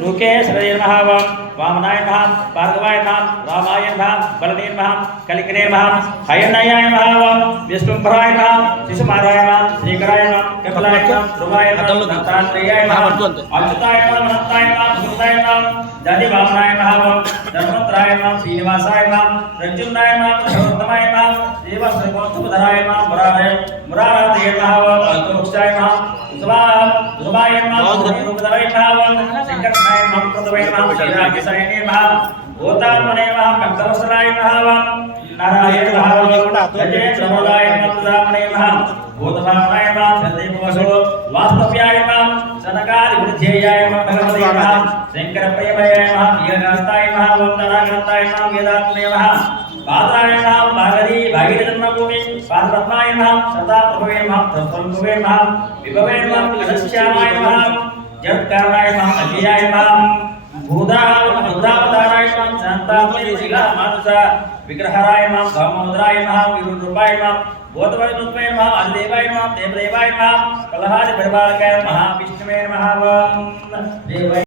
लोकेश्वराय नमः वामनाय नमः भार्गवाय नमः रामाय नमः बलदेव नमः कलिकने नमः हयनायाय नमः विष्णुभराय नमः शिशुमाराय नमः श्रीकराय नमः कपिलाय नमः ध्रुवाय नमः दत्तात्रेयाय नमः अच्युताय नमः अनंताय नमः सुताय नमः दादी वामनाय नमः धर्मत्राय नमः श्रीनिवासाय नमः रंजनाय नमः सर्वोत्तमाय नमः देवस्त्रगोत्तमधराय नमः मुराराय नमः अन्तोक्षाय नमः सुभाय नमः रूपधराय नमः शंकराय नमः प्रदवाय नमः श्रीराकेशाय नमः गोतात्मने नमः कंकवस्त्राय नमः नारायण नमः जय प्रमोदाय नमः प्रदामने नमः भूतभावनाय नमः सत्यवसो वास्तव्याय नमः सनकादिवृद्धेयाय नमः भगवते नमः शंकरप्रेमये नमः वीरकान्ताय नमः वन्दनाकान्ताय नमः वेदात्मने नमः पात्राय नमः भागरी भागीरथजन्मभूमि पात्ररत्नाय नमः सदाप्रभवे नमः तत्त्वप्रभवे नमः विभवे नमः घनश्यामाय नमः जगत्कारणाय नमः अव्ययाय नमः भूतावताराय नमः शान्तात्मने मानसा विग्रहाय नमः दामोदराय नमः विरुद्धाय नमः भूतवाय नमः अन्देवाय नमः देवदेवाय नमः कलहादि परिवारकाय नमः विष्णुवे नमः